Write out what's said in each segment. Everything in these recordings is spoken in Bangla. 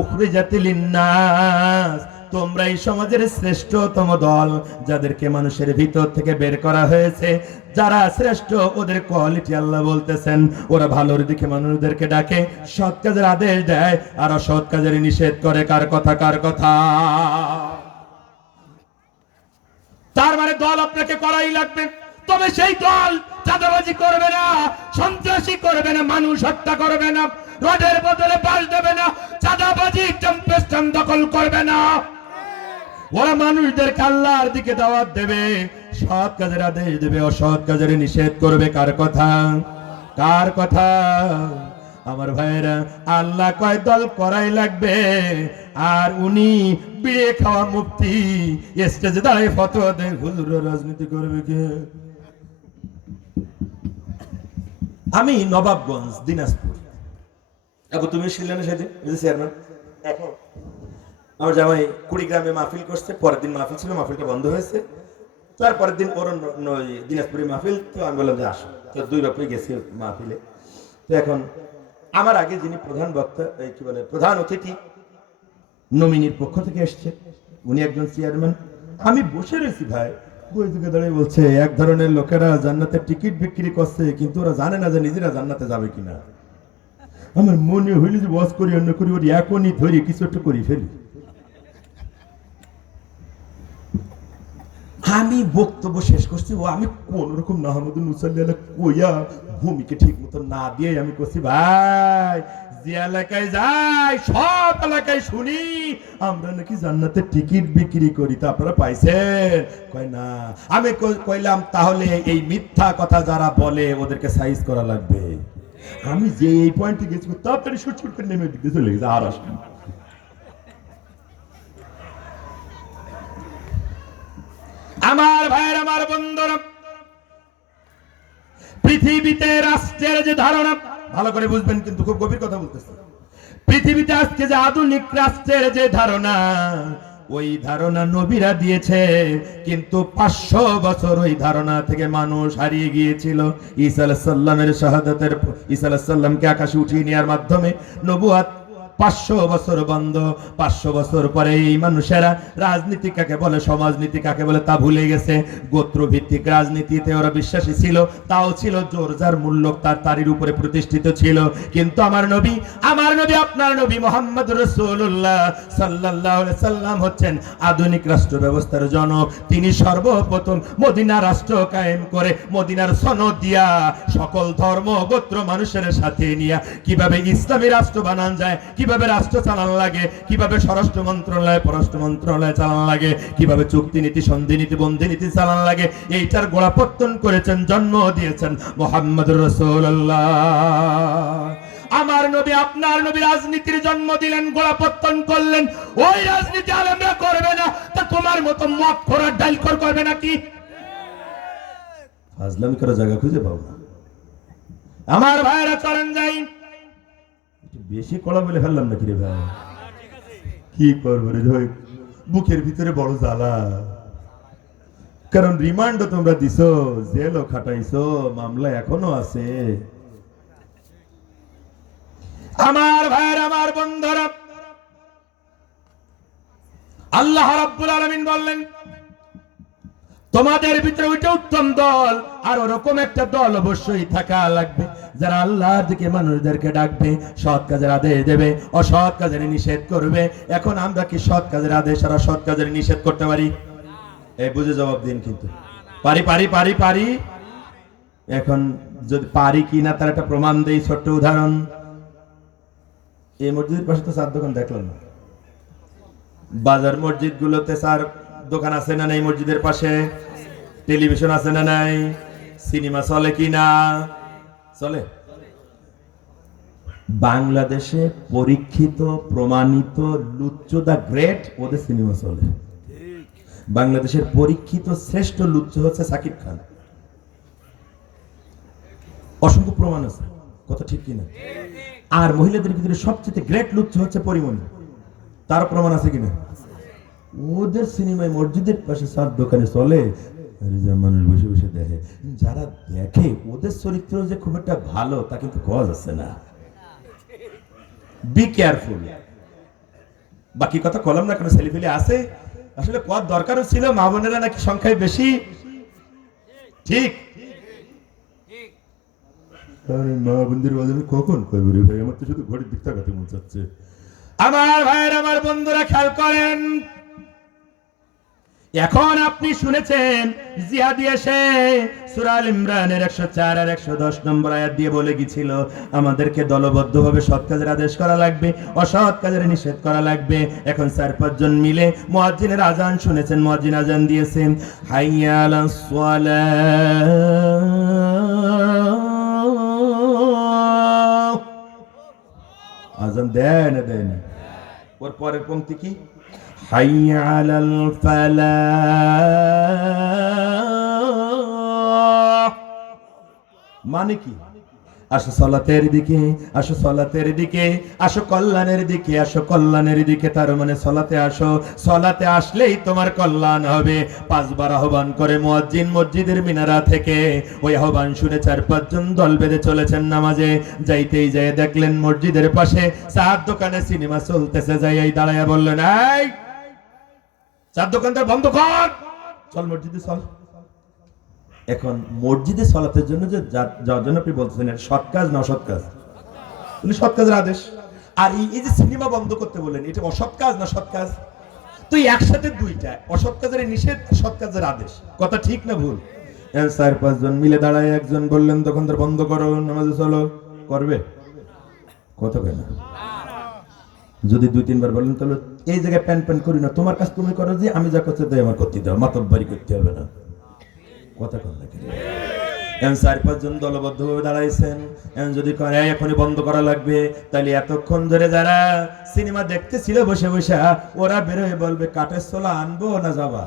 উখরিজাতিল লিন্নাস, তোমরা এই সমাজের শ্রেষ্ঠতম দল, যাদেরকে মানুষের ভিতর থেকে বের করা হয়েছে। যারা শ্রেষ্ঠ ওদের কোয়ালিটি আল্লাহ বলতেছেন, ওরা ভালোর দিকে মানুষদেরকে ডাকে, সৎ কাজের আদেশ দেয় আর অসৎ কাজের নিষেধ করে। কার কথা? কার কথা? তার মানে দল আপনাকে করাই লাগবে। তবে সেই দল চাঁদাবাজি করবে না, সন্ত্রাসী করবে না, মানুষ হত্যা করবে না, রোডের বদলে বাস দেবে না, চাঁদাবাজি টেম্পেস্টান দখল করবে না। ওরা মানুষদেরকে আল্লাহর দিকে দাওয়াত দেবে, সৎ কাজের আদেশ দেবে, অসৎ কাজের নিষেধ করবে। কার কথা? কার কথা? আমার ভাইয়েরা, আল্লাহ কয় দল করাই লাগবে, আর উনি বিড়ে খাওয়া মুফতি স্টেজে দাঁড়িয়ে ফতোয়া দেয়, হুজুর রাজনীতি করবে কে? আমি নবাবগঞ্জ, দিনাজপুর। এখন তুমি ছিলেন সেদিন চেয়ারম্যান। এখন আমার জামাই কুড়িগ্রামে মাহফিল করছে, পরের দিন মাহফিল ছিল, মাহফিলটা বন্ধ হয়েছে। তারপরের দিন ওর দিনাজপুরে মাহফিল, তো আমি বললাম যে আসো। তো 2 বাপই গেছি মাহফিলে। তো এখন আমার আগে যিনি প্রধান বক্তা, কি বলে প্রধান অতিথি, নমিনির পক্ষ থেকে এসছে, উনি একজন চেয়ারম্যান। আমি বসে রয়েছি ভাই, ওই দিকে দাঁড়িয়ে বলছে, এক ধরনের লোকেরা জান্নাতের টিকিট বিক্রি করছে, কিন্তু ওরা জানে না যে নিজেরা জান্নাতে যাবে কিনা। আমার মনে হইল যে বস করি অন্য করি, ওর এখনই ধরে কিছু একটা করি ফেলি। আমি বক্তব্য শেষ করছি, ও আমি কোন রকম নাহমুদুল মুসাল্লি কইয়া ভূমিকে ঠিক মতো না দিয়ে আমি করছি, ভাই যে এলাকায় যাই সব এলাকায় শুনি আমরা নাকি জান্নাতের টিকিট বিক্রি করি, তা আপনারা পাইছেন? কয় না। আমি কইলাম তাহলে এই মিথ্যা কথা যারা বলে ওদেরকে সাইজ করা লাগবে। আমি যে এই পয়েন্টে গেছি, তাড়াতাড়ি সুট করে নেমে দিতে চলে গেছে, আর আসেন। আমার ভাইয়ের, আমার বন্ধুরা, পৃথিবীতে রাষ্ট্রের যে ধারণা, ভালো করে বুঝবেন কিন্তু খুব গভীর কথা বলতেছে। পৃথিবীতে আজকে যে আধুনিক রাষ্ট্রের যে ধারণা, ওই ধারণা নবীরা দিয়েছে, কিন্তু 500 বছর ওই ধারণা থেকে মানুষ হারিয়ে গিয়েছিল। ঈসা আলাইহিস সালামের শাহাদাতের, ঈসা আলাইহিস সালামকে আকাশে উঠিয়ে নেওয়ার মাধ্যমে নবুয়ত 500 বছর বন্ধ। 500 বছর পরে এই মানুষেরা রাজনীতি কাকে বলে, সমাজনীতি কাকে বলে তা ভুলে গেছে। গোত্রভিত্তিক রাজনীতিতে ওরা বিশ্বাসী ছিল, তাও ছিল জোর যার মূল্য তারির উপরে প্রতিষ্ঠিত ছিল। কিন্তু আমার নবী, আপনার নবী মুহাম্মদ রাসূলুল্লাহ সাল্লাল্লাহু আলাইহি সাল্লাম হচ্ছেন আধুনিক রাষ্ট্র ব্যবস্থার জনক। তিনি সর্বপ্রথম মদিনা রাষ্ট্র কায়েম করে, মদিনার সনদ দিয়া সকল ধর্ম গোত্র মানুষের সাথে নিয়ে কিভাবে ইসলামী রাষ্ট্র বানান যায়, কিভাবে রাষ্ট্র চালান লাগে, কিভাবে স্বরাষ্ট্র মন্ত্রণালয় পররাষ্ট্র মন্ত্রণালয় চালান লাগে, কিভাবে চুক্তি নীতি, সন্ধি নীতি, বন্ধি নীতি চালান লাগে, এইটার গোড়াপত্তন করেছেন, জন্ম দিয়েছেন মুহাম্মদুর রাসূলুল্লাহ। আমার নবী, আপনার নবী রাজনীতির জন্ম দিলেন, গোড়াপত্তন করলেন। ওই রাজনীতি আলেমরা করবে না, তা তোমার মতো মদ খোরার ডাইলখোর করবে নাকি? ফাজলামি করার জায়গা খুঁজে পাও না। আমার ভাইরা চলেন যাই, বেশি কড়া বলে ফেললাম নাকি রে ভাই? কি করবো রে ভাই, বুকের ভিতরে বড় জ্বালা। কারণ রিমান্ডও তোমরা দিছো, জেলও খাটাইছো, মামলা এখনো আছে। আমার ভাইয়ের, আমার বন্ধুরা, আল্লাহ রাব্বুল আলামিন বললেন, তোমাদের ভিতরে ওইটা উত্তম দল, আর ওরকম একটা দল অবশ্যই থাকা লাগবে যারা আল্লাহর দিকে মানুষদেরকে ডাকবে, সৎ কাজের আদেশ দেবে, অসৎ কাজের নিষেধ করবে। এখন আমরা কি সৎ কাজের আদেশ আর অসৎ কাজের নিষেধ করতে পারি? এই বুঝে জবাব দিন। কিন্তু পারি পারি পারি পারি এখন যদি পারি কিনা তার একটা প্রমাণ দেই। ছোট্ট উদাহরণ, এই মসজিদের পাশে তো 4 দোকান দেখলাম না। বাজার মসজিদ গুলোতে 4 দোকান আছে না নাই? মসজিদের পাশে টেলিভিশন আছে না নাই? সিনেমা চলে কিনা? চলে। বাংলাদেশে পরীক্ষিত প্রমাণিত লুচ্চো দা গ্রেট, ওদের সিনেমা চলে। বাংলাদেশের পরীক্ষিত শ্রেষ্ঠ লুচ্চো হচ্ছে সাকিব খান। অসংখ্য প্রমাণ আছে, কথা ঠিক কিনা? আর মহিলাদের ভিতরে সবচেয়ে গ্রেট লুচ্চো হচ্ছে পরিমণি, তার প্রমাণ আছে কিনা? ওদের সিনেমায় মসজিদের পাশে 4 দোকানে চলে, মানুষ বসে বসে দেখে। যারা দেখে ওদের চরিত্র যে খুব একটা ভালো তা কিন্তু গজ আছে না। Be careful. বাকি কথা কলম না, কোনো ছেলেপিলে আছে আসলে কত দরকারও ছিল, মা বোনেরা নাকি সংখ্যায় বেশি, ঠিক? মা বোনদের বাজারে কখন কইব রে ভাই, আমার তো শুধু ঘড়ির দিক তাকাতে মন চাচ্ছে। আমার ভাইয়ের, আমার বন্ধুরা খেয়াল করেন, এখন আপনি শুনেছেন জিহাদি এসে সূরা আল ইমরানের 104 আর 110 নম্বর আয়াত দিয়ে বলে গিয়েছিল আমাদেরকে দলবদ্ধভাবে সৎ কাজের আদেশ করা লাগবে, অসৎ কাজের নিষেধ করা লাগবে। এখন 4-5 জন মিলে মুয়াজ্জিনের আজান শুনেছেন, মুয়াজ্জিন আজান দিয়েছেন, হাইয়া আলাস সালাহ, আজান দেন দেন, ওর পরের পংক্তি কি, হাইয়া আলাল ফালাহ, মানে কি, আসো সালাতের দিকে, আসো সালাতের দিকে, আসো কল্যাণের দিকে, আসো কল্যাণের দিকে। তার মানে সালাতে আসো, সালাতে আসলেই তোমার কল্যাণ হবে। 5 বার আহ্বান করে মুয়াজ্জিন মসজিদের মিনারা থেকে। ওই আহ্বান শুনে 4-5 জন দল বেঁধে চলেছেন নামাজে। যাইতেই যায় দেখলেন মসজিদের পাশে চার দোকানে সিনেমা চলতেছে। যাই এই দাঁড়াইয়া বললেন, এই চার দোকানদার বন্ধ কর, চল মসজিদে চল। এখন মসজিদে সালাতের জন্য যে যার জন্য আপনি বলতেছেন সৎ কাজ না অসৎ কাজ? সৎ কাজের আদেশ। আর এই যে সিনেমা বন্ধ করতে বললেন, এটা অসৎ কাজ না সৎ কাজ? তো একসাথে দুইটা, অসৎ কাজের নিষেধ, সৎ কাজের আদেশ, কথা ঠিক না ভুল? 4-5 জন মিলে দাঁড়ায় একজন বললেন দোকানদার বন্ধ করো, নামাজে চলো, করবে? কথা কয় না। যদি 2-3 বার বললেন তাহলে এই জায়গায় প্যান প্যান করি না, তোমার কাজ তুমি করো, যে আমি যা করতে তাই আমার করতে দাও, মাতব্বারি করতে হবে না। কথা কন নাকি? 4-5 জন দলবদ্ধভাবে দাঁড়াইছেন। যদি এখনই বন্ধ করা লাগবে, তাহলে এতক্ষণ ধরে যারা সিনেমা দেখতেছিল বসে বসে, ওরা বেরোয় বলবে কাঠের ছোলা আনবো না যাবা?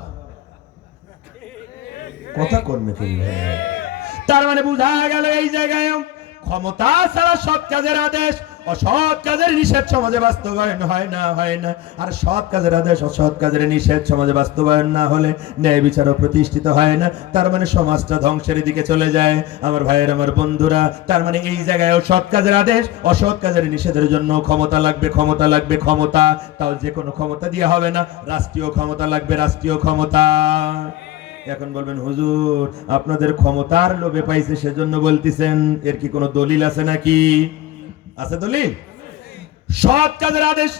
কথা কন নাকি? তার মানে বুঝা গেল এই জায়গায় ক্ষমতা ছাড়া সৎ কাজের আদেশ, অসৎ কাজের নিষেধ সমাজে বাস্তবায়ন হয় না। আর সৎ কাজের আদেশ, অসৎ কাজের নিষেধ সমাজে বাস্তবায়ন না হলে ন্যায় বিচারও প্রতিষ্ঠিত হয় না। তার মানে সমাজটা ধ্বংসের দিকে চলে যায়। আমার ভাইয়ের, আমার বন্ধুরা, তার মানে এই জায়গায় সৎ কাজের আদেশ, অসৎ কাজের নিষেধের জন্য ক্ষমতা লাগবে, ক্ষমতা লাগবে, ক্ষমতা। তাও যে কোনো ক্ষমতা দিয়ে হবে না, রাষ্ট্রীয় ক্ষমতা লাগবে, রাষ্ট্রীয় ক্ষমতা। এখন বলবেন হুজুর আপনাদের ক্ষমতার লোভে পাইছে সেজন্য বলতেছেন, এর কি কোনো দলিল আছে নাকি? আছে দলিল? সৎ কাজের আদেশ,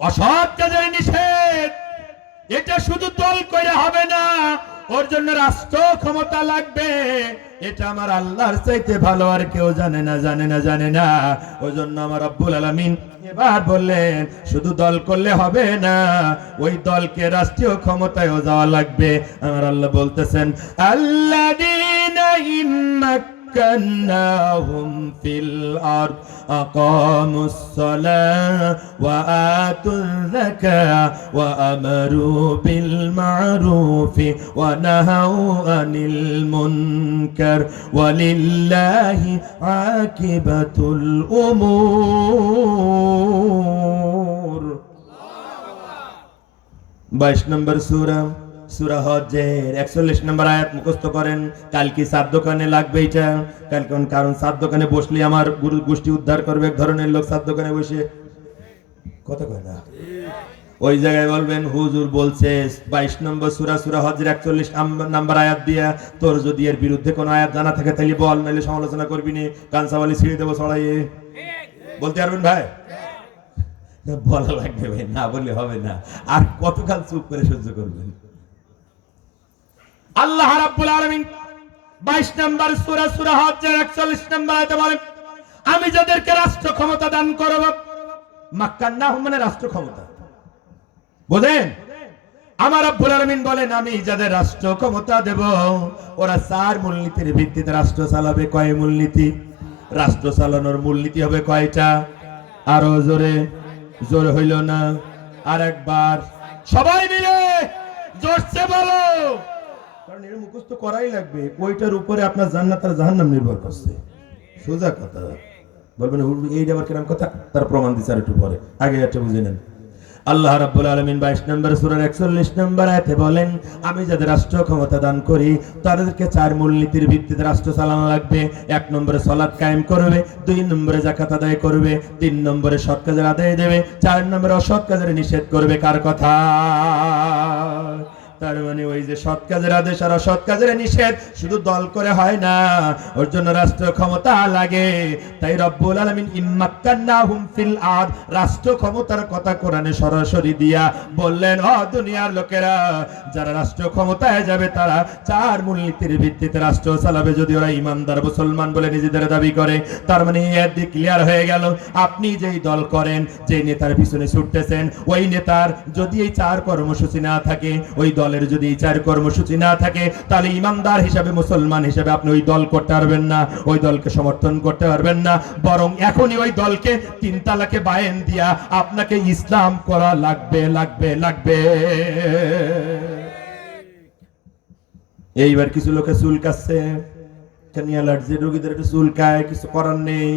অসৎ কাজের নিষেধ, এটা শুধু দল করে হবে না, ওর জন্য রাষ্ট্র ক্ষমতা লাগবে। এটা আমার আল্লাহর চাইতে ভালো আর কেউ জানে না। ওই জন্য আমার রব্বুল আলামিন এবার বললেন শুধু দল করলে হবে না, ওই দলকে রাষ্ট্রীয় ক্ষমতায়ও যাওয়া লাগবে। আমার আল্লাহ বলতেছেন, আল্লাযীনা مكناهم في الأرض أقاموا الصلاة وآتوا الزكاة وأمروا بالمعروف ونهوا عن المنكر ولله عاقبة الأمور। 22 নম্বর সূরা, সূরা হজ্জের 41 নম্বর আয়াত মুখস্থ করেন। কালকে সাত দোকানে লাগবে এটা, কারণ সাত দোকানে বসলে আমার গুরু গোষ্ঠী উদ্ধার করবে। এক ধরনের লোক সাত দোকানে বসে কথা কয় না, ওই জায়গায় বলবেন হুজুর বলছে 22 নম্বর সূরা, সূরা হজ্জের 41 নম্বর আয়াত দিয়া, তোর যদি এর বিরুদ্ধে কোনো আয়াত জানা থাকে তাহলে বল, নাহলে সমালোচনা করবি নি, কানসাওয়ালি ছিঁড়ে দেবো ছড়াইয়ে। বলতে পারবেন ভাই? বলা লাগবে ভাই, না বললে হবে না। আর কতকাল চুপ করে সহ্য করবেন? আল্লাহ রাব্বুল আলামিন 22 নম্বর সূরা, সূরা হজ্জের 41 নম্বর আয়াতে বলেন, আমি যাদেরকে রাষ্ট্র ক্ষমতা দান করব, মাক্কান্নাহুম মানে রাষ্ট্র ক্ষমতা, বুঝেন? আমার রাব্বুল আলামিন বলেন আমি যাদের রাষ্ট্র ক্ষমতা দেব, ওরা 4 মূলনীতির ভিত্তিতে রাষ্ট্র চালাবে। কয় মূলনীতি? রাষ্ট্র চালানোর মূলনীতি হবে কয়টা? আরো জোরে, জোর হইল না, আর একবার সবাই মিলে জোরসে বলো, কারণ এর মুখস্থ করাই লাগবে। ওইটার উপরে আপনার জান্নাত আর জাহান্নাম নির্ভর করছে। সোজা কথা। বলবেন এই আবার কিরকম কথা? তার প্রমাণ দিচ্ছে আর একটু পরে, আগে একটা বুঝে নেন। আল্লাহ রাব্বুল আলামিন 22 নম্বর সূরার 41 নম্বর আয়াতে বলেন, আমি যাদের রাষ্ট্র ক্ষমতা দান করি তাদেরকে 4 মূলনীতির ভিত্তিতে রাষ্ট্র চালানো লাগবে। 1 নম্বরে সালাত কায়েম করবে, 2 নম্বরে যাকাত আদায় করবে, 3 নম্বরে সৎ কাজের আদায় দেবে, 4 নম্বরে অসৎ কাজের নিষেধ করবে। কার কথা? তার মানে ওই যে সৎ কাজের আদেশ আর অসৎ কাজের নিষেধ শুধু দল করে হয় না, ওর জন্য রাষ্ট্র ক্ষমতা লাগে। তাই রব্বুল আলামিন ইম্মাক্কান্নাহুম ফিল আরদ, রাষ্ট্র ক্ষমতার কথা কোরআনে সরাসরি দিয়া বললেন, ও দুনিয়ার লোকেরা, যারা রাষ্ট্র ক্ষমতায় যাবে তারা 4 মূলনীতির ভিত্তিতে রাষ্ট্র চালাবে। যদি ওরা ইমানদার মুসলমান বলে নিজেদের দাবি করে, তার মানে এর দিক ক্লিয়ার হয়ে গেল, আপনি যেই দল করেন, যে নেতার পিছনে ছুটতেছেন, ওই নেতার যদি এই 4 কর্মসূচি না থাকে, ওই দলের যদি এই 4 কর্মসূচি না থাকে, তাহলে ইমানদার হিসাবে, মুসলমান হিসাবে আপনি ওই দল করতে পারবেন না, ওই দলকে সমর্থন করতে পারবেন না। বরং এখনই ওই দলকে 3 তালাকে বায়েন দিয়া আপনাকে ইসলাম করা লাগবে, লাগবে, লাগবে। এইবার কিছু লোকে চুল কাচ্ছে, অ্যালার্জি রোগীদের একটু চুল কায়, কিছু করার নেই।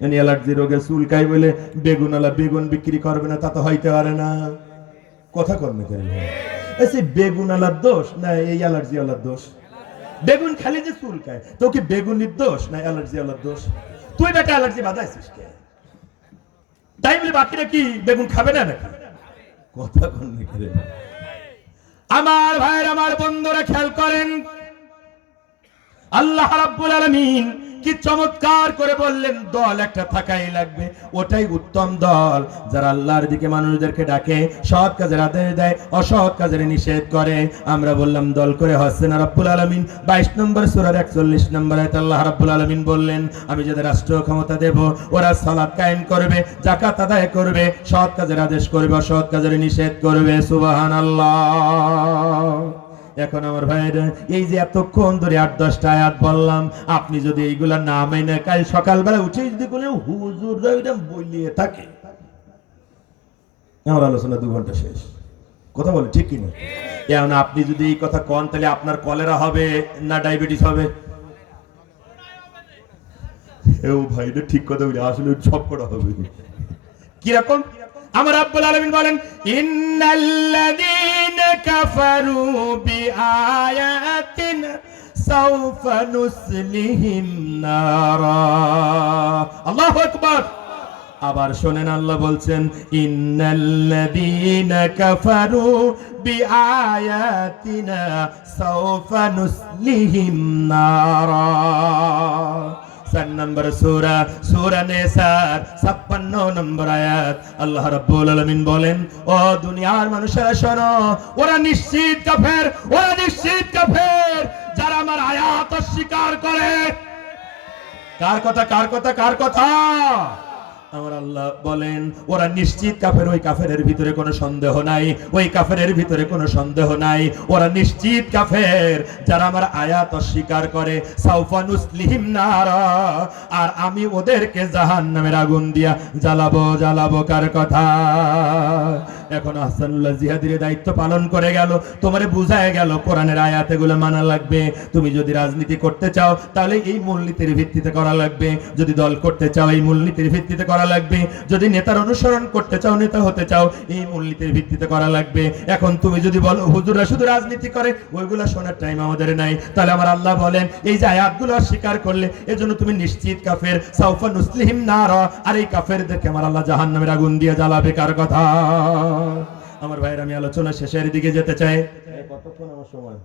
অ্যালার্জি রোগে চুল কায় বলে বেগুনওয়ালা বেগুন বিক্রি করবে না, তা তো হইতে পারে না। কথা কর্মে কেন বেগুন আলার দোষ না এই অ্যালার্জি আলার দোষ? বেগুন খালি যে চুল খায় তো কি বেগুনের দোষ না অ্যালার্জি আলার দোষ? তুই বেটা অ্যালার্জি বাধাইছিস কে? তাই বলে বাকিরা কি বেগুন খাবে না নাকি? কথা কর্মে কেন? আমার ভাইয়ের, আমার বন্ধুরা খেয়াল করেন, আল্লাহ রাব্বুল আলামিন কি চমৎকার করে বললেন, দল একটা থাকাই লাগবে, ওটাই উত্তম দল যারা আল্লাহর দিকে মানুষদেরকে ডাকে, সৎ কাজের আদেশ দেয়, অসৎ কাজের নিষেধ করে। আমরা বললাম দল করে হচ্ছে না। রাব্বুল আলামিন 22 নম্বর সূরার 41 নম্বর আয়াতে আল্লাহ রাব্বুল আলামিন বললেন, আমি যাদের রাষ্ট্র ক্ষমতা দেব ওরা সালাত কায়েম করবে, যাকাত আদায় করবে, সৎ কাজের আদেশ করবে, অসৎ কাজের নিষেধ করবে। সুবহানাল্লাহ। এখন আমার ভাইরা, এই যে এতক্ষণ ধরে 8-10টা আয়াত বললাম, আপনি যদি এইগুলা না মেনে কাল সকালবেলা উঠে যদি কোনো হুজুর বলিয়ে থাকে, আমার আলোচনা 2 ঘন্টা শেষ। কথা বলে ঠিক কিনা? এখন আপনি যদি এই কথা কন, তাহলে আপনার কলেরা হবে না ডায়াবেটিস হবে? এও ভাইরা ঠিক কথা বলে, আসলে সব করা হবে। কিরকম? আমার রাব্বুল আলামিন বলেন, ইন্নাল্লাযীনা কাফারু বিআয়াতিনা সাওফা নুসলিহিম নারা। আল্লাহু আকবার। আবার শোনেন, আল্লাহ বলছেন, ইন্নাল্লাযীনা কাফারু বিআয়াতিনা সাওফা নুসলিহিম নারা। 4 নম্বর সূরা, সূরা নিসার 56 নম্বর আয়াত, আল্লাহ রাব্বুল আলামিন বলেন, ও দুনিয়ার মানুষেরা শোনো, ওরা নিশ্চিত কাফের, ওরা নিশ্চিত কাফের যারা আমার আয়াত অস্বীকার করে। কার কথা? কার কথা? কার কথা? আমার আল্লাহ বলেন, ওরা নিশ্চিত কাফের। ওই কাফেরের ভিতরে কোনো সন্দেহ নাই, ওই কাফেরের ভিতরে কোনো সন্দেহ নাই। ওরা নিশ্চিত কাফের যারা আমার আয়াত অস্বীকার করে। সাউফা নুসলিহিম নারা, আর আমি ওদেরকে জাহান্নামের আগুন দিয়া জ্বালাবো, জ্বালাবো। কার কথা? এখন আহসানুল্লাহ জিহাদির দায়িত্ব পালন করে গেল, তোমারে বুঝায় গেল কোরআনের আয়াত এগুলো মানা লাগবে। তুমি যদি রাজনীতি করতে চাও তাহলে এই মূলনীতির ভিত্তিতে করা লাগবে, যদি দল করতে চাও এই মূলনীতির ভিত্তিতে করা লাগবে, যদি নেতার অনুসরণ করতে চাও, নেতা হতে চাও, এই মূলনীতির ভিত্তিতে করা লাগবে। এখন তুমি যদি বলো হুজুররা শুধু রাজনীতি করে, ওইগুলা শোনার টাইম আমাদের নাই, তাহলে আমার আল্লাহ বলেন, এই যে আয়াতগুলো অস্বীকার করলে এজন্য তুমি নিশ্চিত কাফের। সাউফা নুসলিহিম নারা, আর এই কাফেরদেরকে আমার আল্লাহ জাহান্নামের আগুন দিয়ে জ্বালাবে। কার কথা? আমার ভাইয়ের, আমি আলোচনা শেষের দিকে যেতে চাই। কতক্ষণ আমার সময়?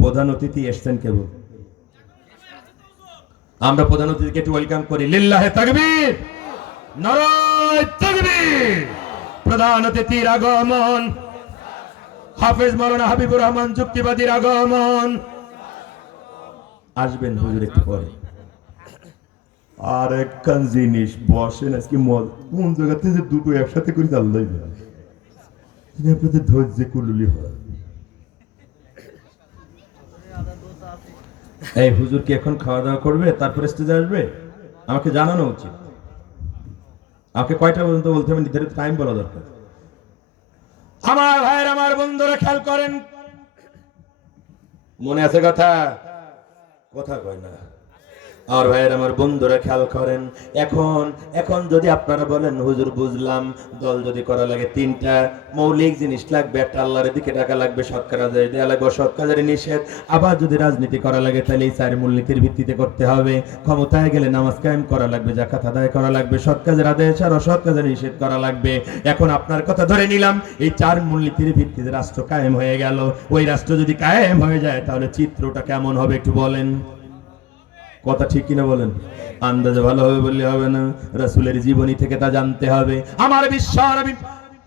প্রধান অতিথি এসছেন কেবল, আমরা প্রধান অতিথিকে একটু ওয়েলকাম করি। লিল্লাহে তাকবীর, নারায়ে তাকবীর। প্রধান অতিথির আগমন, হাফেজ মাওলানা হাবিবুর রহমান যুক্তিবাদীর আগমন। আসবেন হুজুর একটু পরে। আর একখান জিনিস, বসেন, আজকে কোন জায়গাতে যে দুটো একসাথে করি আল্লাহই জানে। আপনাদের ধৈর্য কুলুলি হয়। এই হুজুর কি এখন খাওয়া দাওয়া করবে তারপরে স্টেজে আসবে? আমাকে জানানো উচিত। আমাকে কয়টা পর্যন্ত বলতে হবে, নির্ধারিত টাইম বলা দরকার। আমার ভাইয়ের, আমার বন্ধুরা খেয়াল করেন, মনে আছে কথা? কথা কয় না। আর ভাইয়ের আমার বন্ধুরা খেয়াল করেন, এখন এখন যদি আপনারা বলেন হুজুর বুঝলাম, দল যদি করা লাগে তিনটা মৌলিক জিনিস লাগবে, একটা আল্লাহর দিকে ডাকা লাগবে, সৎ কাজ দেওয়া লাগবে, সৎ কাজের নিষেধ। আবার যদি রাজনীতি করা লাগে তাহলে এই চার মূলনীতির ভিত্তিতে করতে হবে। ক্ষমতায় গেলে নামাজ কায়েম করা লাগবে, যাকাত আদায় করা লাগবে, সৎ কাজের আদায় ছাড়া অসৎ কাজের নিষেধ করা লাগবে। এখন আপনার কথা ধরে নিলাম এই চার মূলনীতির ভিত্তিতে রাষ্ট্র কায়েম হয়ে গেল। ওই রাষ্ট্র যদি কায়েম হয়ে যায় তাহলে চিত্রটা কেমন হবে একটু বলেন, কথা ঠিক কিনা বলেন? আন্দাজে ভালো হবে বললে হবে না, রাসূলের জীবনী থেকে তা জানতে হবে। আমার বিশ্ব নবী,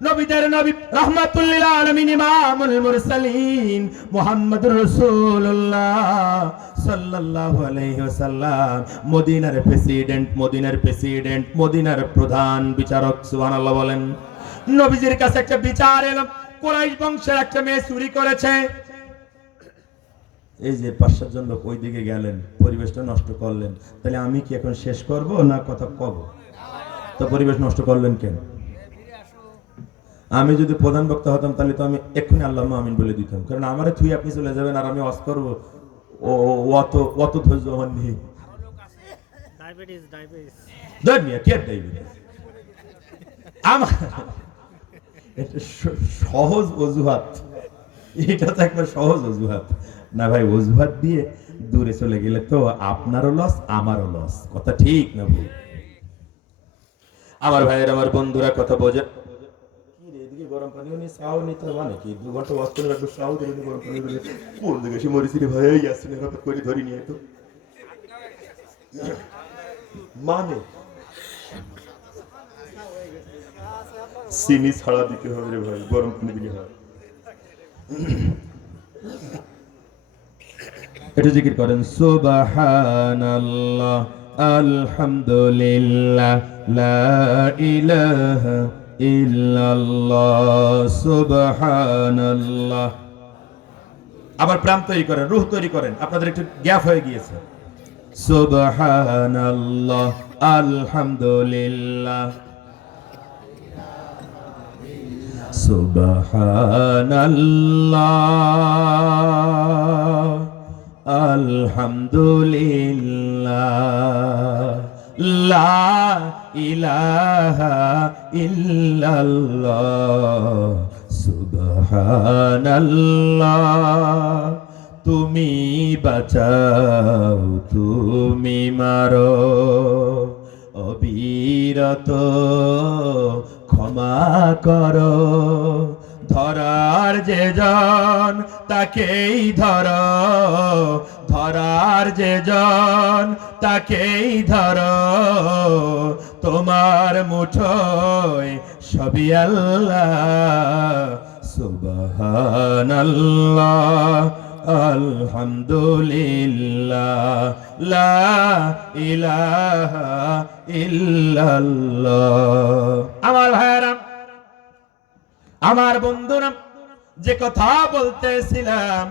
নবীদের নবী, রাহমাতুল লিল আলামিন, ইমামুল মুরসালিন মুহাম্মদুর রাসূলুল্লাহ সাল্লাল্লাহু আলাইহি ওয়াসাল্লাম মদিনার প্রেসিডেন্ট, মদিনার প্রধান বিচারক। সুবহানাল্লাহ বলেন। নবীজির কাছে একটা বিচার এলো, কুরাইশ বংশের একটা মেয়ে চুরি করেছে। এই যে 5-7 জন লোক ওই দিকে গেলেন, পরিবেশটা নষ্ট করলেন, তাহলে আমি কি এখন শেষ করব না কথা কব? তো পরিবেশ নষ্ট করলেন কেন? আমি যদি প্রধান বক্তা হতাম তাহলে তো আমি এক্ষুনি আল্লাহুম্মা আমিন বলে দিতাম, কারণ আমারে থুই আপনি চলে যাবেন আর আমি ওয়াজ করব, অত ধৈর্য আমার নেই। আমার এটা সহজ অজুহাত, এটা তো একটা সহজ অজুহাত না ভাই। অজুহাত দিয়ে দূরে চলে গেলে তো আপনারও লস আমারও লস, কথা ঠিক না ভুল? আমার ভাইয়ের আমার বন্ধুরা কথা বোঝে কি রে, এদিকে গরম পানি নিয়ে চাও নিতে মানে কি 2 ঘন্টা ওয়াজ করে রাখবো, চাও ধরে গরম পানি দিলে কোন দিকে সে মরিছি রে ভাই, আসছে না হঠাৎ করে ধরি নিয়ে তো মানে চিনি ছাড়া দিতে হবে রে ভাই, গরম পানি দিলে হয়। একটু জিকির করেন, সুবহানাল্লাহ আলহামদুলিল্লাহ লা ইলাহা ইল্লাল্লাহ সুবহানাল্লাহ। আবার প্রাণ তৈরি করেন, রূহ তৈরি করেন, আপনাদের একটু গ্যাপ হয়ে গিয়েছে। সুবহানাল্লাহ আলহামদুলিল্লাহ সুবহানাল্লাহ আলহামদুলিল্লাহ লা ইলাহা ইল্লাল্লাহ সুবহানাল্লাহ। তুমি বাঁচাও তুমি মারো, অবিরত ক্ষমা করো, ধরার যে জন তাকেই ধরো, ধরার যে জন তাকেই ধরো, তোমার মুঠোয় সবই আল্লাহ। সুবহানাল্লাহ আলহামদুলিল্লাহ লা ইলাহা ইল্লাল্লাহ। আমার ভাইরা, আমার বন্ধুরা, যে কথা বলতেছিলাম,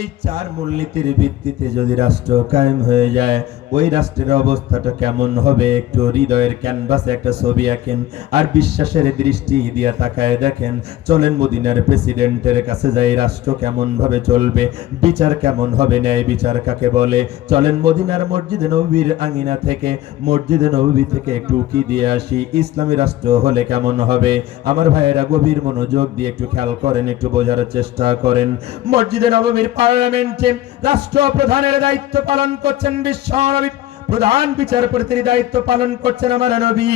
এই চার মূলনীতির ভিত্তিতে যদি রাষ্ট্র কায়েম হয়ে যায়, ওই রাষ্ট্রের অবস্থাটা কেমন হবে একটু হৃদয়ের ক্যানভাসে একটা ছবি আঁকেন আর বিশ্বাসের দৃষ্টি দিয়ে তাকায় দেখেন। চলেন মদিনার প্রেসিডেন্টের কাছে যাই, রাষ্ট্র কেমন ভাবে চলবে, বিচার কেমন হবে, ন্যায় বিচার কাকে বলে। চলেন মদিনার মসজিদে নববীর আঙিনা থেকে, মসজিদে নববী থেকে একটু উকি দিয়ে আসি, ইসলামী রাষ্ট্র হলে কেমন হবে। আমার ভাইয়েরা গভীর মনোযোগ দিয়ে একটু খেয়াল করেন, একটু বোঝার চেষ্টা করেন। মসজিদে নববীর পার্লামেন্টে রাষ্ট্রপ্রধানের দায়িত্ব পালন করছেন বিশ্ব নবী, প্রধান বিচারপতির দায়িত্ব পালন করছেন আমার নবী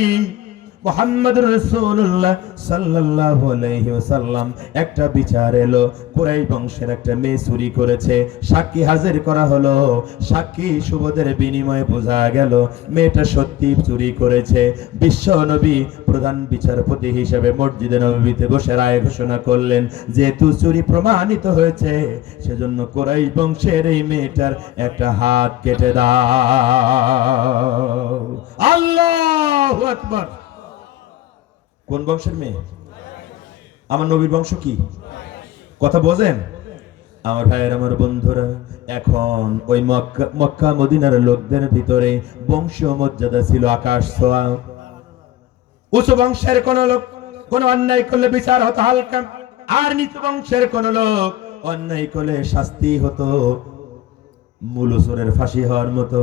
মুহাম্মদুর রাসূলুল্লাহ সাল্লাল্লাহু আলাইহি ওয়াসাল্লাম। একটা বিচার এলো, কুরাইশ বংশের একটা মেয়ে চুরি করেছে, সাক্ষী হাজির করা হলো, সাক্ষী সুবোধের বিনিময়ে বোঝা গেল মেয়েটা সত্যি চুরি করেছে। বিশ্ব নবী প্রধান বিচারপতি হিসেবে মসজিদে নববীতে বসে রায় ঘোষণা করলেন, যেহেতু চুরি প্রমাণিত হয়েছে সেজন্য কুরাইশ বংশের এই মেয়েটার একটা হাত কেটে দাও। আল্লাহু আকবার। কোন বংশের মেয়ে? আমার নবীর বংশ কি? কথা বোঝেন আমার ভাইয়ের আমার বন্ধুরা। এখন ওই মক্কা মদিনার লোকদের ভিতরে বংশীয় মর্যাদা ছিল আকাশ ছোঁয়া। উঁচু বংশের কোন লোক কোন অন্যায় করলে বিচার হতো হালকা, আর নিচু বংশের কোন লোক অন্যায় করলে শাস্তি হতো মূলচোরের ফাঁসি হওয়ার মতো।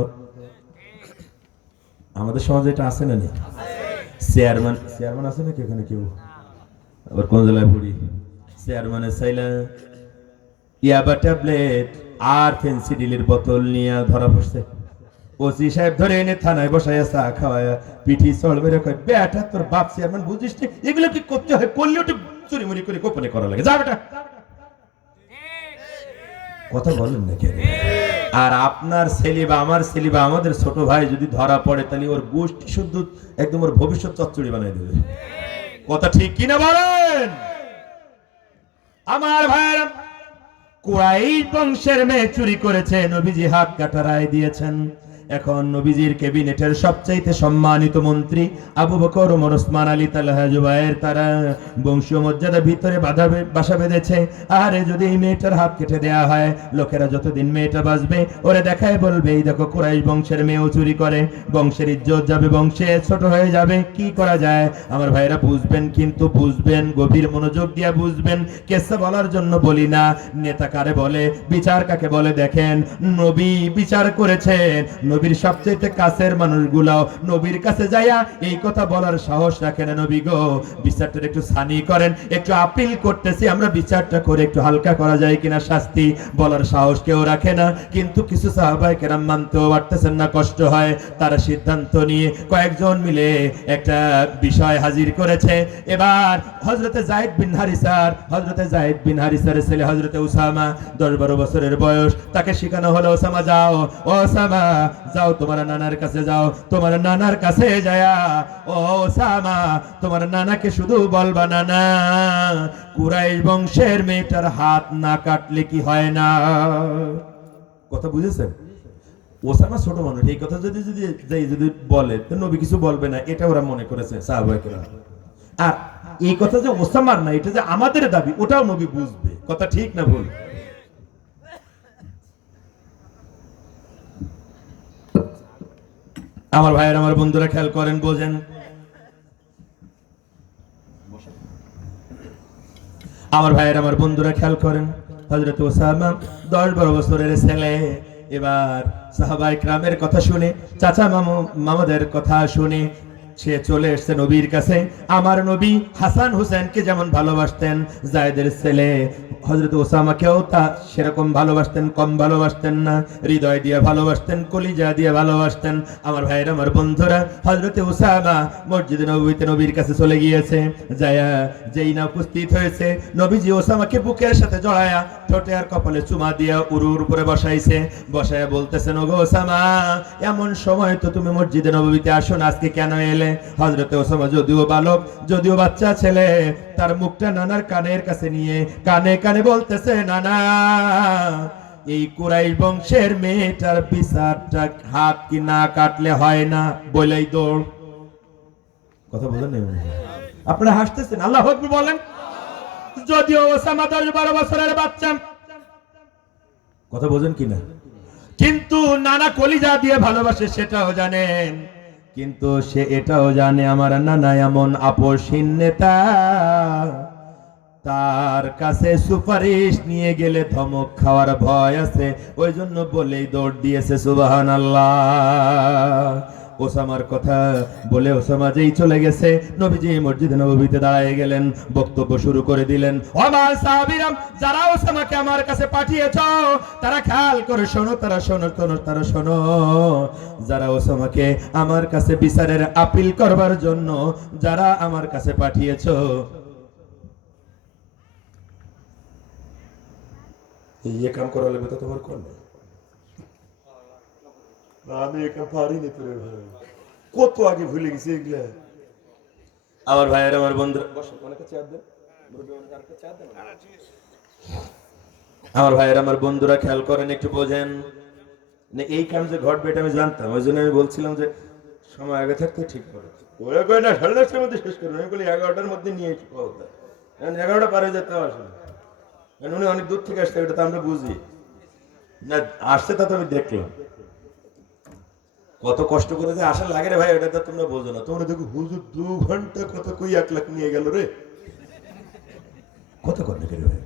আমাদের সমাজে এটা আছে না? চেয়ারম্যান চেয়ারম্যান আছে নাকি এখানে কেউ? আবার কোন জেলায় পড়ি, চেয়ারম্যানের চাইলা ইয়াবা ট্যাবলেট আর ফেন্সিডিলের বোতল নিয়ে ধরা পড়ছে। ওসি সাহেব ধরে এনে থানায় বসাইয়া চা খাওয়ায় পিঠি চড় মেরে কয়, বেটা তোর বাপ চেয়ারম্যান বুঝিস না, এগুলো কি করতে হয়, করলেও একটু চুরি মুড়ি করে গোপনে করা লাগে, যা বেটা। কথা বলেন না কেন? আর আপনার ছেলে বা আমার ছেলে বা আমাদের ছোট ভাই যদি ধরা পড়ে, তাহলে ওর গোষ্ঠী শুদ্ধ একদম ওর ভবিষ্যৎ চচ্চড়ি বানাই দেবে। কথা ঠিক কিনা বলেন? আমার ভাইয়েরা, কুরাইশ বংশের মেয়ে চুরি করেছে, নবীজি হাত কাটা রায় দিয়েছেন। এখন নবীজির ক্যাবিনেটের সবচাইতে সম্মানিত মন্ত্রী আবু বকর, ওমর, ওসমান, আলী, তালহা, জুবায়ের তারা বংশীয় মর্যাদা ভিতরে বাসা বেঁধেছে। আরে যদি এই মেয়েটার হাত কেটে দেয়া হয়, লোকেরা যতদিন মেয়েটা বাঁচবে ওরে দেখায় বলবে, এই দেখো কুরাইশ বংশের মেয়েও চুরি করে, বংশের ইজ্জত যাবে, বংশে ছোট হয়ে যাবে। কি করা যায়? আমার ভাইরা বুঝবেন, কিন্তু বুঝবেন, গভীর মনোযোগ দিয়ে বুঝবেন। কেসা বলার জন্য বলি না, নেতা কারে বলে, বিচার কাকে বলে দেখেন। নবী বিচার করেছেন, নবীর সবচেয়ে কাছের মানুষগুলাও নবীর কাছে যাইয়া এই কথা বলার সাহস রাখে না। নবী গো, বিচারটা একটু সানি করেন, একটু আপিল করতেছি, আমরা বিচারটা করে একটু হালকা করা যায় কিনা, শাস্তি বলার সাহস কেউ রাখে না। কিন্তু কিছু সাহাবায়ে কেরাম মানতেও পারতেছেন না, কষ্ট হয়। তারা সিদ্ধান্ত নিয়ে কয়েকজন মিলে একটা বিষয় হাজির করেছে। এবার হযরতে যায়েদ বিন হারিসার ছেলে হযরতে উসামা, 10-12 বছরের বয়স, তাকে শেখানো হলো, ওসামা যাও, ওসামা যাও, তোমার নানার কাছে যাও, তোমার নানার কাছে যায়া ও ওসামা তোমার নানাকে শুধু বলবা, নানা কুরাইশ বংশের মেয়েটার হাত না কাটলে কি হয় না। কথা বুঝেছেন? ওসামা ছোট মানুষ, এই কথা যদি যদি বলে তো নবী কিছু বলবে না, এটা ওরা মনে করেছে সাহাবায়ে কেরাম। আর এই কথা যে ওসামার না, এটা যে আমাদের দাবি, ওটাও নবী বুঝবে। কথা ঠিক না ভুল? আমার ভাইয়ের, আমার বন্ধুরা খেয়াল করেন, বোঝেন। আমার ভাইয়ের, আমার বন্ধুরা খেয়াল করেন, হযরত ওসামা 10-12 বছরের ছেলে। এবার সাহাবায়ে কেরামের কথা শুনে, চাচা মামাদের কথা শুনে সে চলে এসেছে নবীর কাছে। আমার নবী হাসান হুসেনকে যেমন ভালোবাসতেন, যায়েদের ছেলে হযরত ওসামাকেও তা সেরকম ভালোবাসতেন, কম ভালোবাসতেন না, হৃদয় দিয়ে ভালোবাসতেন, কলিজা দিয়ে ভালোবাসতেন। আমার ভাইয়ের, আমার বন্ধুরা, হযরত ওসামা মসজিদে নববীতে নবীর কাছে চলে গিয়েছে। যায়া যেই না উপস্থিত হয়েছে, নবীজি ওসামাকে বুকের সাথে জড়ায়া ঠোঁটে আর কপালে চুমা দিয়া উরুর উপরে বসাইছে। বসায়া বলতেছেন, ওগো ওসামা, এমন সময় তো তুমি মসজিদে নববীতে আসো না, আজকে কেন এলে? হযরত ওসামা যদিও বালক, যদিও বাচ্চা ছেলে, তার মুখটা নানার কানের কাছে নিয়ে কানে কানে বলতেছে, নানা এই কুরাইশ বংশের মেয়েটার বিচারটা হাত কি না কাটলে হয় না, বলেই দৌড়। কথা বলেন না? আপনারা হাসতেছেন, আল্লাহু আকবার বলেন। যদিও ওসামা 10-12 বছরের বাচ্চা, কথা বোঝেন কিনা, কিন্তু নানা কলিজা দিয়ে ভালোবাসে, সেটাও জানেন। কিন্তু সে এটাও জানে, আমার নানা এমন আপসহীন নেতা, তার কাছে সুপারিশ নিয়ে গেলে ধমক খাওয়ার ভয় আছে, ওই জন্য বলেই দৌড় দিয়েছে। সুবহানাল্লাহ। ওসামার কথা বলে ওসামা যেই চলে গেছে, নবীজি মসজিদে নববীতে দাঁড়ায় গেলেন, বক্তব্য শুরু করে দিলেন। ও আমার সাহাবীরা, যারা ওসামাকে আমার কাছে পাঠিয়েছো, তারা খেয়াল করে শোনো, তারা শোনো। যারা ওসামাকে আমার কাছে বিচারের আপিল করবার জন্য যারা আমার কাছে পাঠিয়েছো, এই কাম করা লাগবে তো তোমার করবে। আমি একা পারিনি তোরে ভাই, কত আগে ভুলে গেছি এগুলা। আমার ভাইয়ের, আমার বন্ধুরা, আমার ভাইয়ের, আমার বন্ধুরা খেয়াল করেন, একটু বোঝেন। এই কাম যে ঘটবে এটা আমি জানতাম, ওই জন্য আমি বলছিলাম যে সময় আগে থাকতে ঠিক করে। ওরা কয় না 10:30টার মধ্যে শেষ করবেন, আমি বলি 11টার মধ্যে নিয়ে একটু কথা, 11টা পারে যেতে আসলে, উনি অনেক দূর থেকে আসছে, এটা তো আমরা বুঝি না, আসছে তা তো আমি দেখলাম। কত কষ্ট করে যে আসা লাগে রে ভাই, ওটা তো তোমরা বোঝো না। তোমরা দেখো হুজুর 2 ঘন্টা কথা কই 1 লাখ নিয়ে গেল রে, কত কথা বের হয়ে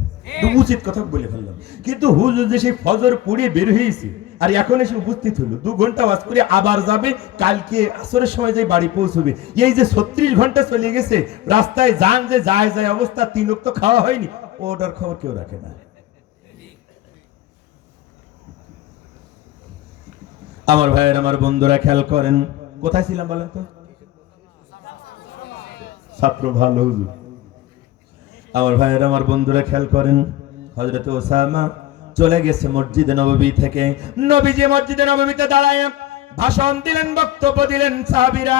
উচিত কথা বলে ফেললাম, কিন্তু হুজুর যে সেই ফজর পড়ে বের হয়েছে আর এখন এসে উপস্থিত হলো, 2 ঘন্টা ওয়াজ করে আবার যাবে, কালকে আসরের সময় যে বাড়ি পৌঁছবে। এই যে 36 ঘন্টা চলে গেছে, রাস্তায় যান যে যায় যায় অবস্থা, 3 ওয়াক্ত খাওয়া হয়নি, ওটার খবর কেউ রাখে না। আমার ভাইয়ের আমার বন্ধুরা খেয়াল করেন, কোথায় ছিলাম বলেন তো? ছাত্র ভালো হুজুর। আমার ভাইয়ের আমার বন্ধুরা খেয়াল করেন, হযরত ওসামা চলে গেছে মসজিদে নববী থেকে। নবীজি মসজিদে নববীতে দাঁড়ায় ভাষণ দিলেন, বক্তব্য দিলেন। সাহাবীরা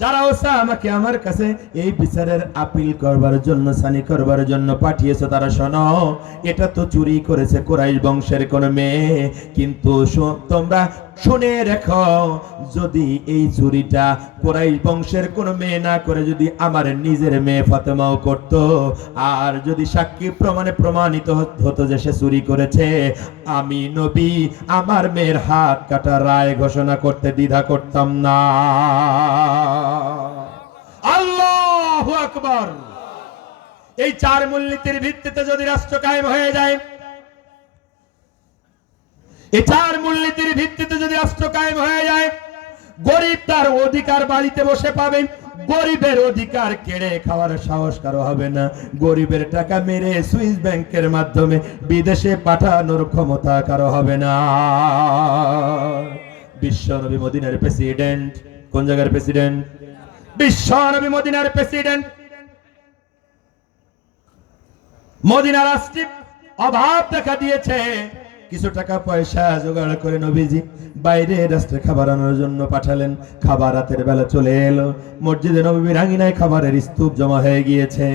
যারা ওসামাকে আমার কাছে এই বিচারের আপিল করবার জন্য, সানি করবার জন্য পাঠিয়েছে, তারা শোনো, এটা তো চুরি করেছে কুরাইশ বংশের কোন মেয়ে, কিন্তু তোমরা শুনে রেখো, যদি এই চুরিটা কুরাইশ বংশের কোন মেয়ে না করে যদি আমার নিজের মেয়ে ফাতেমাও করত, আর যদি সাক্ষী প্রমাণে প্রমাণিত হতো যে সে চুরি করেছে, আমি নবী আমার মেয়ের হাত কাটা রায় ঘোষণা করতে দ্বিধা করতাম না। আল্লাহু আকবার। এই 4 মূলনীতির ভিত্তিতে যদি রাষ্ট্র কায়েম হয়ে যায়, এই 4 মূলনীতির ভিত্তিতে যদি রাষ্ট্র কায়েম হয়ে যায়, গরিব তার অধিকার বাড়িতে বসে পাবে, গরিবের অধিকার কেড়ে খাওয়ার সাহস কারো হবে না, গরিবের টাকা মেরে সুইস ব্যাংকের মাধ্যমে বিদেশে পাঠানোর ক্ষমতা কারো হবে না। বিশ্বনবী মদিনার প্রেসিডেন্ট, কোন জায়গার প্রেসিডেন্ট? বিশ্বনবী মদিনার প্রেসিডেন্ট। মদিনা রাষ্ট্রে অভাব দেখা দিয়েছে, কিছু টাকা পয়সা জোগাড় করে নবীজি বাইরে রাষ্ট্রে খাবার আনার জন্য পাঠালেন। খাবার রাতের বেলা চলে এলো, মসজিদে নববীর আঙিনায় খাবারের স্তূপ জমা হয়ে গিয়েছে।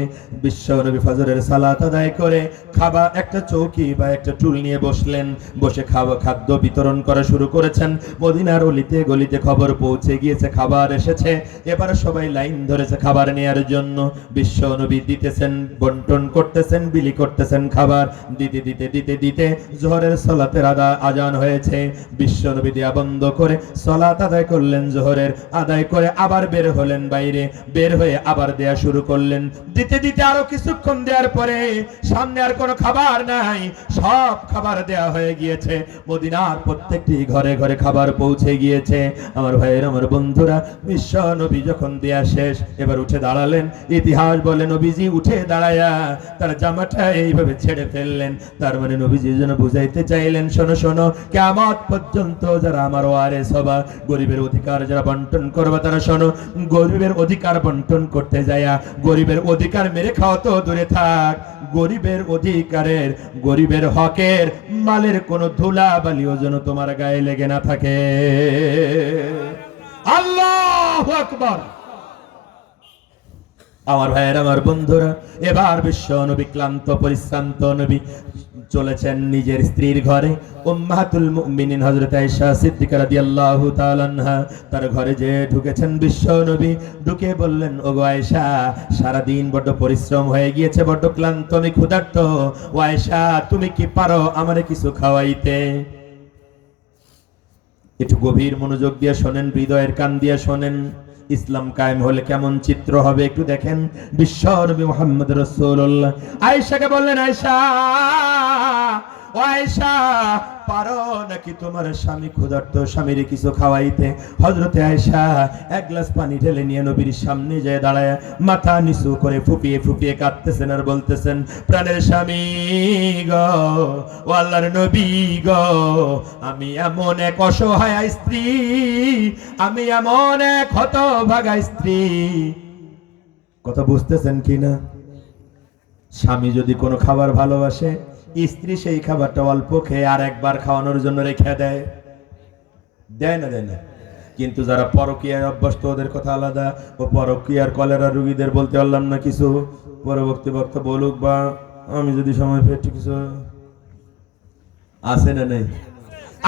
বিশ্ব নবী ফজরের সালাত আদায় করে খাবার একটা চৌকি বা একটা টুল নিয়ে বসলেন, বসে খাদ্য বিতরণ করা শুরু করেছেন। মদিনার অলিতে গলিতে খবর পৌঁছে গিয়েছে, খাবার এসেছে। এবার সবাই লাইন ধরেছে খাবার নেয়ার জন্য। বিশ্ব নবী দিতেছেন, বন্টন করতেছেন, বিলি করতেছেন খাবার। দিতে দিতে দিতে দিতে জোহরের সালাতের আজান হয়েছে। বিশ্ব নবী দিয়া বন্ধ করে সালাত আদায় করলেন, জোহরের আদায় করে আবার বের হলেন বাইরে, বের হয়ে আবার দেয়া শুরু করলেন। দিতে দিতে আরো কিছুক্ষণ দেওয়ার পরে সামনে আর কোনো খাবার নাই, সব খাবার দেয়া হয়ে গিয়েছে। মদিনার প্রত্যেকটি ঘরে ঘরে খাবার পৌঁছে গিয়েছে। আমার ভাইয়ের আমার বন্ধুরা, বিশ্ব নবী যখন দেয়া শেষ, এবার উঠে দাঁড়ালেন। ইতিহাস বলে নবীজি উঠে দাঁড়ায়া তার জামাটা এইভাবে ছেড়ে ফেললেন। তার মানে নবীজি যেন বুঝাইতে চাইলেন, শোনো শোনো, কিয়ামত পর্যন্ত যারা আমার ওয়ারিস হবা, গরিবের অধিকার যারা বন্টন করবে, তারা শোনো, গরিবের অধিকার বন্টন করতে যায়া গরিবের অধিকার মেরে খাওয়া তো দূরে থাক, গরিবের অধিকারের, গরিবের হকের মালের কোনো ধুলা বালিও যেন তোমার গায়ে লেগে না থাকে। আল্লাহু আকবার। আমার ভাইয়ের আমার বন্ধুরা, এবার বিশ্ব নবী ক্লান্ত পরিশ্রান্ত নবী চলেছেন নিজের স্ত্রীর ঘরে। উম্মাহাতুল মুমিনিন হযরত আয়েশা সিদ্দিকা রাদিয়াল্লাহু তাআলা আনহা তার ঘরে যে ঢুকেছেন বিশ্ব নবী, ঢুকে বললেন, ওগো আয়েশা, সারা দিন বড্ড পরিশ্রম হয়ে গিয়েছে, বড্ড ক্লান্ত, আমি ক্ষুধার্ত। ও আয়েশা, তুমি কি পারো আমারে কিছু খাওয়াইতে? একটু গভীর মনোযোগ দিয়ে শোনেন, হৃদয়ের কান দিয়ে শোনেন। ইসলাম কায়েম হলে কেমন চিত্র হবে একটু দেখেন। বিশ্ব নবী মুহাম্মদ রাসূলুল্লাহ আয়েশাকে বললেন, আয়েশা, ও আয়েশা, পারো নাকি তোমার স্বামী ক্ষুধার্ত, স্বামীর কিছু খাওয়াইতে? হযরতে আয়েশা এক গ্লাস পানি ঢেলে নিয়ে নবীর সামনে যায় দাঁড়ায়, মাথা নিচু করে ফুপিয়ে ফুপিয়ে কাঁদতেছেন আর বলতেছেন, প্রাণের স্বামী গো, ও আল্লাহর নবী গো, আমি এমন এক অসহায় স্ত্রী, আমি এমন এক হতভাগা স্ত্রী। কথা বুঝতেছেন কিনা? স্বামী যদি কোনো খাবার ভালোবাসে, স্ত্রী সেই খাবারটা অল্প খেয়ে আর একবার খাওয়ানোর জন্য রেখে দেয়, দেয় না? দেয় না। কিন্তু যারা পরকীয়ায় অভ্যস্ত, ওদের কথা আলাদা। ও পরকীয়ার কলেরা রোগীদের বলতে পারলাম না কিছু, পরবর্তী বক্তা বলুক, বা আমি যদি সময় পেয়ে কিছু আছে না নেই।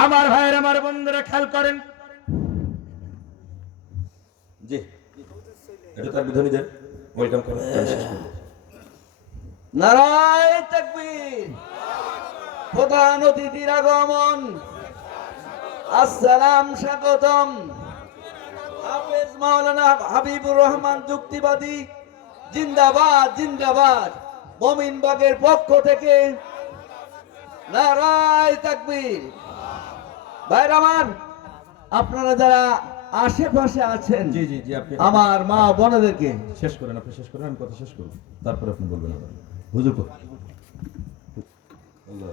আমার ভাইয়ের আমার বন্ধুরা খেয়াল করেন, জি এটা তার বিধানীদের ওয়েলকাম করেন। নারায়ে তাকবীর। প্রধান অতিথির আগমন, আসসালাম, স্বাগতম। হাফেজ মাওলানা হাবিবুর রহমান যুক্তিবাদী জিন্দাবাদ, জিন্দাবাদ। মমিনবাগের পক্ষ থেকে নারায়ে তাকবীর। ভাইরা আমার, আপনারা যারা আশেপাশে আছেন, জি জি জি, আপনি আমার মা বোনদেরকে শেষ করেন, আপনি শেষ করেন, আমি কথা শেষ করব, তারপর আপনি বলবেন। আবার হুজুর কো- আল্লাহ,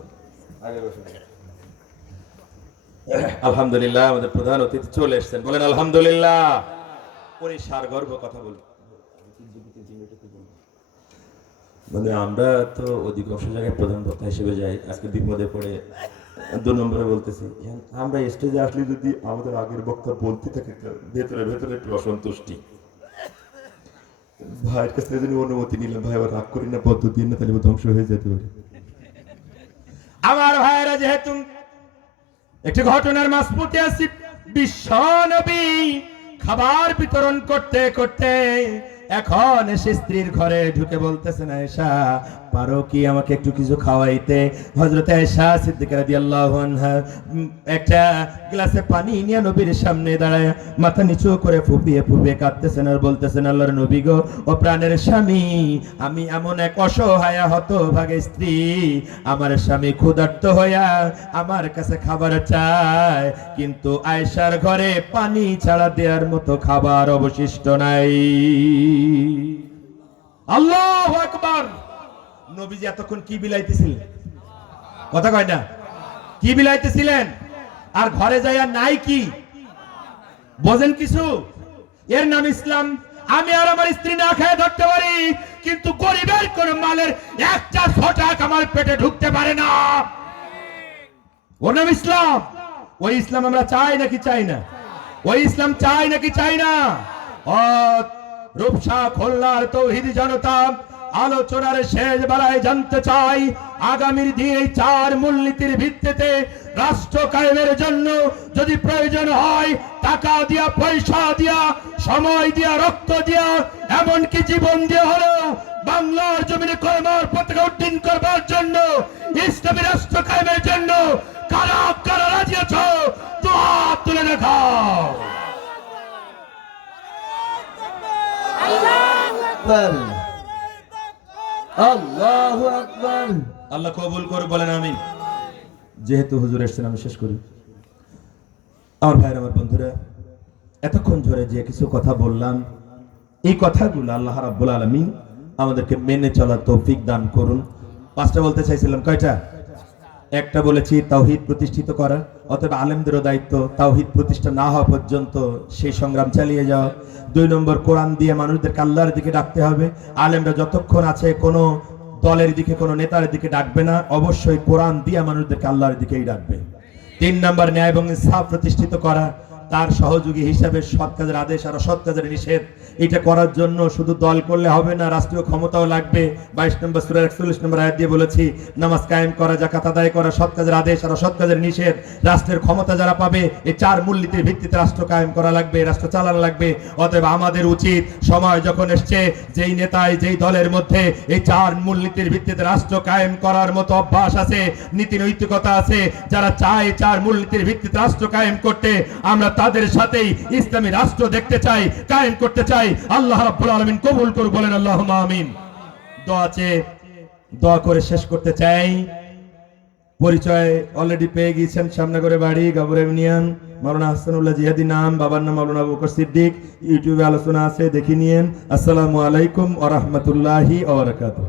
আগে বসুন। আলহামদুলিল্লাহ, আমাদের প্রধান অতিথি চলে এসেছেন, বলেন আলহামদুলিল্লাহ। পরিষ্কার গর্ব কথা বলুন। মানে আমরা তো অধিকাংশ জায়গায় প্রধান বক্তা হিসেবে যাই, আজকে বিপদে পড়ে 2 নম্বরে বলতেছি। আমরা স্টেজে আসলে যদি আমাদের আগের বক্তা বলতে থাকে, ভেতরে ভেতরে একটু অসন্তুষ্টি। ভাইয়ের কাছ থেকে যদি অনুমতি নিলাম, ভাই আবার রাগ করি না, পদ্ধতি না, তাহলে ধ্বংস হয়ে যেতে পারে। আমার ভাইয়েরা, যেহেতু একটি ঘটনার মাঝপথে আছি, বিশ্ব নবী খাবার বিতরণ করতে করতে এখন এসে স্ত্রীর ঘরে ঢুকে বলতেছেন, আয়েশা পারো কি আমাকে একটু কিছু খাওয়াইতে? হযরত আয়েশা সিদ্দিকা রাদিয়াল্লাহু আনহা একটা গ্লাসে পানি নিয়ে নবীর সামনে দাঁড়ায় মাথা নিচু করে ফুপিয়ে ফুপিয়ে কাঁদতেছেন আর বলতেছেন, আল্লাহর নবী গো, ও প্রাণের স্বামী, আমি এমন এক অসহায় হতভাগা স্ত্রী, আমার স্বামী ক্ষুধার্ত হইয়া আমার কাছে খাবার চায়, কিন্তু আয়েশার ঘরে পানি ছাড়া দেওয়ার মতো খাবার অবশিষ্ট নাই। আল্লাহু আকবার। নবীজি এতক্ষণ কি বিলাইতেছিলেন? কথা কয় না, কি বিলাইতেছিলেন? আর ঘরে যাইয়া নাই কি বোঝেন কিছু? এর নাম ইসলাম। আমি আর আমার স্ত্রী না খেয়ে ধরতে পারি, কিন্তু গরিবের কোন মালের একটা ছটাক আমার পেটে ঢুকতে পারে না। ওর নাম ইসলাম। ওই ইসলাম আমরা চাই নাকি চাই না? ওই ইসলাম চাই নাকি চাই না? রূপসা খুলনার তৌহিদি জনতা আলোচনার শেষ বেলায় জানতে চাই, আগামীর দিন এই 4 মূলনীতির ভিত্তিতে রাষ্ট্র কায়েমের জন্য যদি প্রয়োজন হয় টাকা দিয়া, পয়সা দিয়া, সময় দিয়া, রক্ত দিয়া, এমনকি জীবন দিয়া হলেও বাংলার জমিনে কলমার পতাকা উড্ডীন করবার জন্য, ইসলামী রাষ্ট্র কায়েমের জন্য কারা কারা রাজি আছো? দুহাত তুলে দেখাও। আল্লাহু আকবার। আল্লাহ কবুল করে, বলেন আমিন। যেহেতু হুজুর এসেছেন, আমি শেষ করি। আমার ভাইয়ের, আমার বন্ধুরা, এতক্ষণ ধরে যে কিছু কথা বললাম, এই কথাগুলো আল্লাহ রাব্বুল আলামিন আমাদেরকে মেনে চলার তৌফিক দান করুন। 5টা বলতে চাইছিলাম, কয়টা? একটা বলেছি তাওহীদ প্রতিষ্ঠিত করা, অতএব আলেমদেরও দায়িত্ব তাওহীদ প্রতিষ্ঠা না হওয়া পর্যন্ত সেই সংগ্রাম চালিয়ে যাওয়া। 2 নম্বর, কোরআন দিয়ে মানুষদেরকে আল্লাহর দিকে ডাকতে হবে। আলেমরা যতক্ষণ আছে কোনো দলের দিকে, কোনো নেতার দিকে ডাকবে না, অবশ্যই কোরআন দিয়ে মানুষদেরকে আল্লাহর দিকেই ডাকবে। 3 নম্বর, ন্যায় এবং ইনসাফ প্রতিষ্ঠিত করা, তার সহযোগী হিসাবে সৎ কাজের আদেশ আর অসৎ কাজের নিষেধ। এটা করার জন্য শুধু দল করলে হবে না, রাষ্ট্রীয় ক্ষমতাও লাগবে। 22 নম্বর সূরার 41 নম্বর আয়াত দিয়ে বলেছি, নামাজ কায়েম করা, যাকাত আদায় করা, সৎ কাজের আদেশ আর অসৎ কাজের নিষেধ। রাষ্ট্রের ক্ষমতা যারা পাবে, এই 4 মূলনীতির ভিত্তিতে রাষ্ট্র কায়েম করা লাগবে, রাষ্ট্র চালানো লাগবে। অতএব আমাদের উচিত, সময় যখন এসছে, যেই নেতায় যেই দলের মধ্যে এই 4 মূলনীতির ভিত্তিতে রাষ্ট্র কায়েম করার মতো অভ্যাস আছে, নীতি নৈতিকতা আছে, যারা চায় 4 মূলনীতির ভিত্তিতে রাষ্ট্র কায়েম করতে, আমরা তাদের সাথেই ইসলামী রাষ্ট্র দেখতে চাই, কায়েম করতে চাই। আল্লাহ রাব্বুল আলামিন কবুল করুন, বলেন আল্লাহুম্মা আমিন। দোয়া করে শেষ করতে চাই। পরিচয় অলরেডি পেয়ে গিয়েছেন, সামনে করে বাড়ি, গাবর ইউনিয়ন, মাওলানা হাসানুল্লাহ জিহাদি নাম, বাবার নাম মাওলানা আবু বকর সিদ্দিক। ইউটিউবে আলোচনা আছে, দেখে নিয়েন। আসসালামু আলাইকুম ওয়া রাহমাতুল্লাহি ওয়া বারাকাতুহু।